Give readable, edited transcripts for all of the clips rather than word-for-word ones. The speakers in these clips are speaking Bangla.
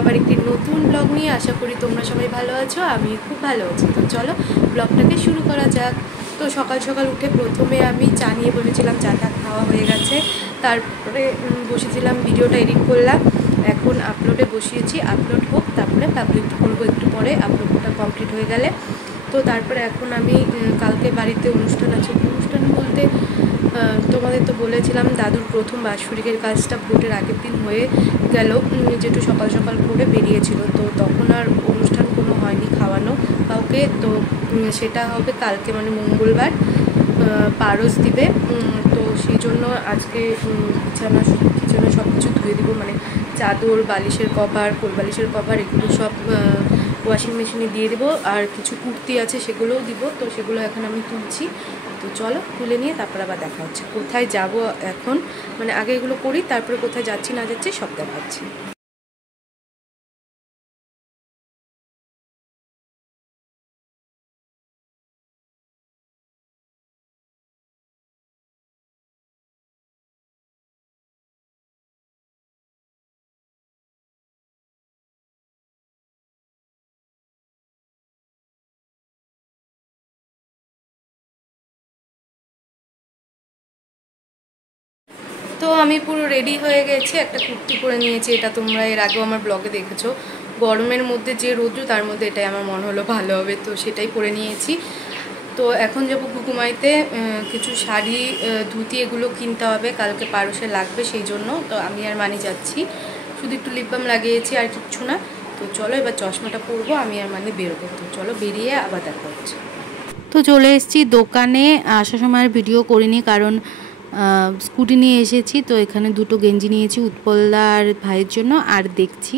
আবার একটি নতুন ব্লগ নিয়ে। আশা করি তোমরা সবাই ভালো আছো, আমি খুব ভালো আছি। তো চলো ব্লগটাকে শুরু করা যাক। তো সকাল সকাল উঠে প্রথমে আমি চা নিয়ে বসেছিলাম, চাটা খাওয়া হয়ে গেছে। তারপরে বসেছিলাম, ভিডিওটা এডিট করলাম, এখন আপলোডে বসিয়েছি। আপলোড হোক, তারপরে পাবলিক করবো একটু পরে, আপলোডটা কমপ্লিট হয়ে গেলে। তো তারপরে এখন আমি কালকে বাড়িতে অনুষ্ঠান আছে। অনুষ্ঠান বলতে তোমাদের তো বলেছিলাম দাদুর প্রথম বাৎসরিকের কাজটা ভোটের আগের দিন হয়ে গেল, যেটু সকাল সকাল করে বেরিয়েছিল। তো তখন আর অনুষ্ঠান কোনো হয়নি, খাওয়ানো কাউকে। তো সেটা হবে কালকে, মানে মঙ্গলবার, পারস দিবে। তো সেই জন্য আজকে বিছানা সব কিছু ধুয়ে দিব, মানে চাদর, বালিশের কভার, কোল বালিশের কভার, এগুলো সব ওয়াশিং মেশিনে দিয়ে দেবো। আর কিছু কুর্তি আছে সেগুলোও দিব। তো সেগুলো এখন আমি তুলছি। তো চলো তুলে নিয়ে তারপর আবার দেখা হচ্ছে। কোথায় যাব এখন, মানে আগে এগুলো করি, তারপরে কোথায় যাচ্ছি না যাচ্ছি সব দেখাচ্ছি। তো আমি পুরো রেডি হয়ে গেছি, একটা কুর্তি পরে নিয়েছি। এটা তোমরা এর আগেও আমার ব্লগে দেখেছো। গরমের মধ্যে যে রোদ্র, তার মধ্যে এটাই আমার মনে হলো ভালো হবে, তো সেটাই পরে নিয়েছি। তো এখন যাবো ঘুঘুমাইতে, কিছু শাড়ি, ধুতি এগুলো কিনতে হবে, কালকে পারসে লাগবে সেই জন্য। তো আমি আর মানি যাচ্ছি, শুধু একটু লিপ বাম লাগিয়েছি, আর কিচ্ছু না। তো চলো এবার চশমাটা পরবো, আমি আর মানি বেরোবো। তো চলো বেরিয়ে আবার দেখা হচ্ছে। তো চলে এসেছি দোকানে। আসার সময় আর ভিডিও করিনি, কারণ স্কুটি নিয়ে এসেছি। তো এখানে দুটো গেঞ্জি নিয়েছি উৎপলদার ভাইয়ের জন্য, আর দেখছি।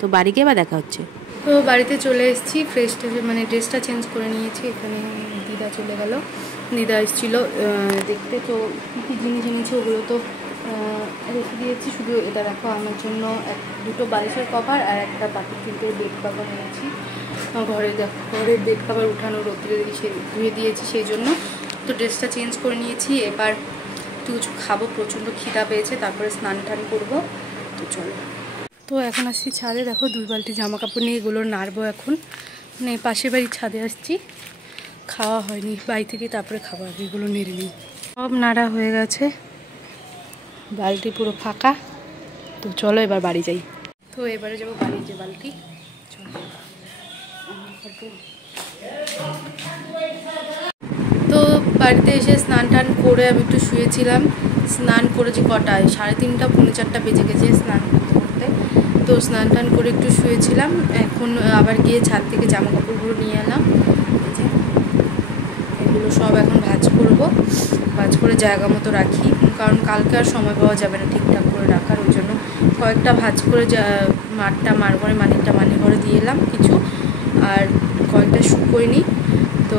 তো বাড়ি গিয়ে বা দেখা হচ্ছে। তো বাড়িতে চলে এসেছি, মানে ড্রেসটা চেঞ্জ করে নিয়েছি। এখানে দিদা চলে গেল, দিদা এসেছিলো দেখতে। তো কী কী জিনিস এনেছি ওগুলো তো রেখে দিয়েছি। শুধু এটা দেখো, আমার জন্য দুটো বালিশের কভার আর একটা বাকি তিনটে বেড কভার নিয়েছি। ঘরে দেখো, ঘরের বেড কভার উঠানো রোদ্রে ধুয়ে দিয়েছি সেই জন্য। তো ড্রেসটা চেঞ্জ করে নিয়েছি। এবার একটু কিছু খাবো, প্রচণ্ড খিদা পেয়েছে, তারপরে স্নান টান করবো। তো চলো। তো এখন আসছি ছাদে, দেখো 2 বালতি জামা কাপড় নিয়ে এগুলো নাড়বো এখন। মানে পাশের বাড়ির ছাদে আসছি, খাওয়া হয়নি, বাড়ি থেকে তারপরে খাবো, আগে এগুলো নেড়ে নিই। সব নাড়া হয়ে গেছে, বালতি পুরো ফাঁকা। তো চলো এবার বাড়ি যাই। তো এবারে যাবো বাড়ির যে বালতি। তো বাড়িতে এসে স্নান টান করে আমি একটু শুয়েছিলাম। স্নান করেছি কটায়, 3:30 পৌনে 4টা বেজে গেছে স্নান করতে করতে। তো স্নান টান করে একটু শুয়েছিলাম। এখন আবার গিয়ে ছাদ থেকে জামা কাপড়গুলো নিয়ে এলাম। এগুলো সব এখন ভাঁজ করব, ভাঁজ করে জায়গা মতো রাখি, কারণ কালকে আর সময় পাওয়া যাবে না ঠিকঠাক করে রাখার। ওই জন্য কয়েকটা ভাঁজ করে মার ঘরে, মানির ঘরে দিয়ে এলাম কিছু, আর কয়েকটা শুকোয় নি। তো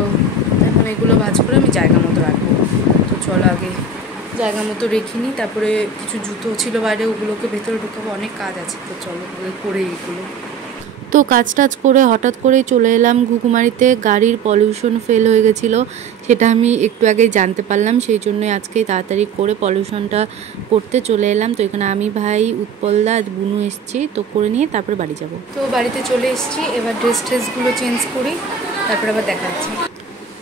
এখন এগুলো ভাঁজ করে আমি জায়গা মতো রাখবো। তো চলো আগে জায়গা মতো রেখিনি, তারপরে কিছু জুতো ছিল বাইরে, ওগুলোকে ভেতরে ঢুকাবো, অনেক কাজ আছে। তো চলো করে এগুলো। তো কাজ টাজ করে হঠাৎ করেই চলে এলাম ঘুঘুমারিতে। গাড়ির পলিউশন ফেল হয়ে গেছিলো, সেটা আমি একটু আগেই জানতে পারলাম। সেই জন্যই আজকেই তাড়াতাড়ি করে পলিউশনটা করতে চলে এলাম। তো এখানে আমি, ভাই, উৎপলদা, বুনু এসছি। তো করে নিয়ে তারপরে বাড়ি যাব। তো বাড়িতে চলে এসেছি, এবার ট্রেসগুলো চেঞ্জ করি, তারপরে আবার দেখাচ্ছি।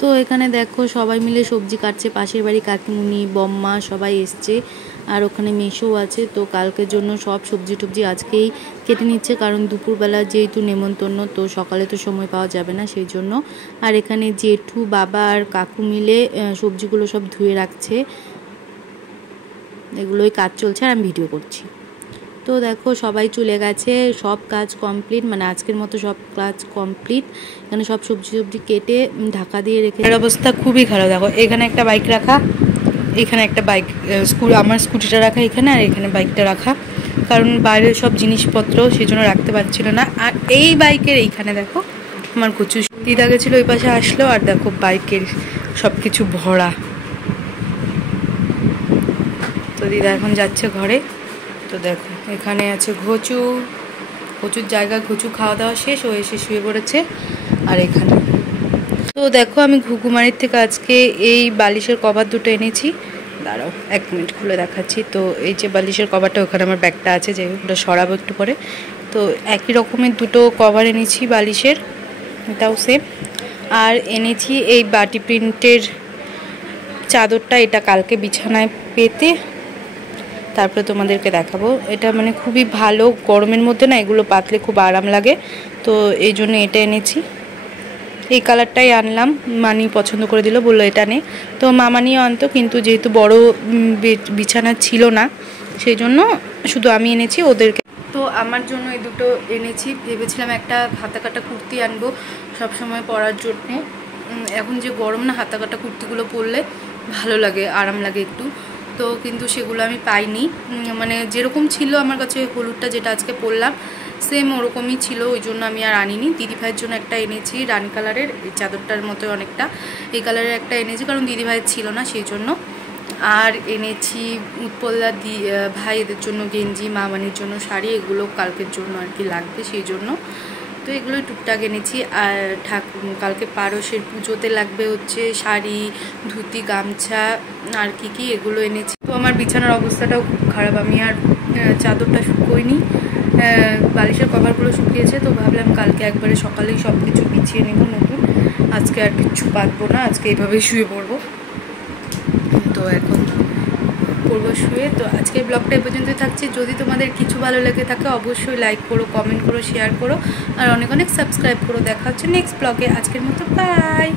তো এখানে দেখো সবাই মিলে সবজি কাটছে, পাশের বাড়ি কাকিমুনি, বম্মা সবাই এসছে, আর ওখানে মেশো আছে। তো কালকের জন্য সব সবজি টবজি আজকেই কেটে নিচ্ছে, কারণ দুপুরবেলা যেহেতু নেমন্তন্ন, তো সকালে তো সময় পাওয়া যাবে না সেই জন্য। আর এখানে জেঠু, বাবা আর কাকু মিলে সবজিগুলো সব ধুয়ে রাখছে। এগুলোই কাজ চলছে আর আমি ভিডিও করছি। তো দেখো সবাই চলে গেছে, সব কাজ কমপ্লিট, মানে আজকের মতো সব কাজ কমপ্লিট। এখানে সব সবজি কেটে ঢাকা দিয়ে রেখে। এর অবস্থা খুবই খারাপ। দেখো এখানে একটা বাইক রাখা, এখানে একটা বাইক, আমার স্কুটিটা রাখা এখানে, আর এখানে বাইকটা রাখা, কারণ বাইরের সব জিনিসপত্র সেই জন্য রাখতে পারছিল না। আর এই বাইকের এইখানে দেখো আমার কচু দিদা গেছিলো, ওই পাশে আসলো, আর দেখো বাইকের সব কিছু ভরা। তো দিদা এখন যাচ্ছে ঘরে। তো দেখো এখানে আছে প্রচুর জায়গা, ঘুচু খাওয়া দাওয়া শেষ, ও এসে শুয়ে পড়েছে। আর এখানে তো দেখো আমি ঘুঘুমারির থেকে আজকে এই বালিশের কভার দুটো এনেছি। দাঁড়াও 1 মিনিট খুলে দেখাচ্ছি। তো এই যে বালিশের কভারটা, ওখানে আমার ব্যাগটা আছে, যে ওটা সরাবো একটু পরে। তো তো একই রকমের দুটো কভার এনেছি বালিশের, এটাও সেম। আর এনেছি এই বাটি প্রিন্টের চাদরটা, এটা কালকে বিছানায় পেতে তারপরে তোমাদেরকে দেখাবো। এটা মানে খুবই ভালো, গরমের মধ্যে না এগুলো পাতলে খুব আরাম লাগে, তো এই জন্য এটা এনেছি। এই কালারটাই আনলাম, মানি পছন্দ করে দিল, বললো এটা নে। তো মামানিও আনতো, কিন্তু যেহেতু বড় বিছানা ছিল না সেই জন্য শুধু আমি এনেছি ওদেরকে। তো আমার জন্য এই দুটো এনেছি। ভেবেছিলাম একটা হাতা কাটা কুর্তি আনবো সবসময় পরার জন্যে। এখন যে গরম না, হাতা কাটা কুর্তিগুলো পরলে ভালো লাগে, আরাম লাগে একটু। তো কিন্তু সেগুলো আমি পাইনি, মানে যেরকম ছিল আমার কাছে হলুদটা যেটা আজকে পরলাম সেম ওরকমই ছিল, ওই জন্য আমি আর আনিনি। দিদিভাইয়ের জন্য একটা এনেছি রানি কালারের, এই চাদরটার মতো অনেকটা এই কালারের একটা এনেছি, কারণ দিদিভাইয়ের ছিল না সেই জন্য। আর এনেছি উৎপল্লা ভাই এদের জন্য গেঞ্জি, মামানির জন্য শাড়ি, এগুলো কালকের জন্য আর কি লাগবে সেই জন্য। তো এগুলোই টুকটাক এনেছি। আর কালকে পারসের পুজোতে লাগবে হচ্ছে শাড়ি, ধুতি, গামছা আর কি এগুলো এনেছি। তো আমার বিছানার অবস্থাটাও খুব খারাপ, আমি আর চাদরটা শুকোইনি, বালিশের কভারগুলো শুকিয়েছে। তো ভাবলাম কালকে একবারে সকালেই সব কিছু বিছিয়ে নেব নতুন, আজকে আর কিচ্ছু পাতবো না, আজকে এইভাবেই শুয়ে পড়বো। তো এখন পড়বো শুয়ে। তো আজকের ব্লগটা এই পর্যন্তই থাকছে। যদি তোমাদের কিছু ভালো লেগে থাকে অবশ্যই লাইক করো, কমেন্ট করো, শেয়ার করো, আর অনেক অনেক সাবস্ক্রাইব করো। দেখা হচ্ছে নেক্সট ব্লগে। আজকের মতো বাই।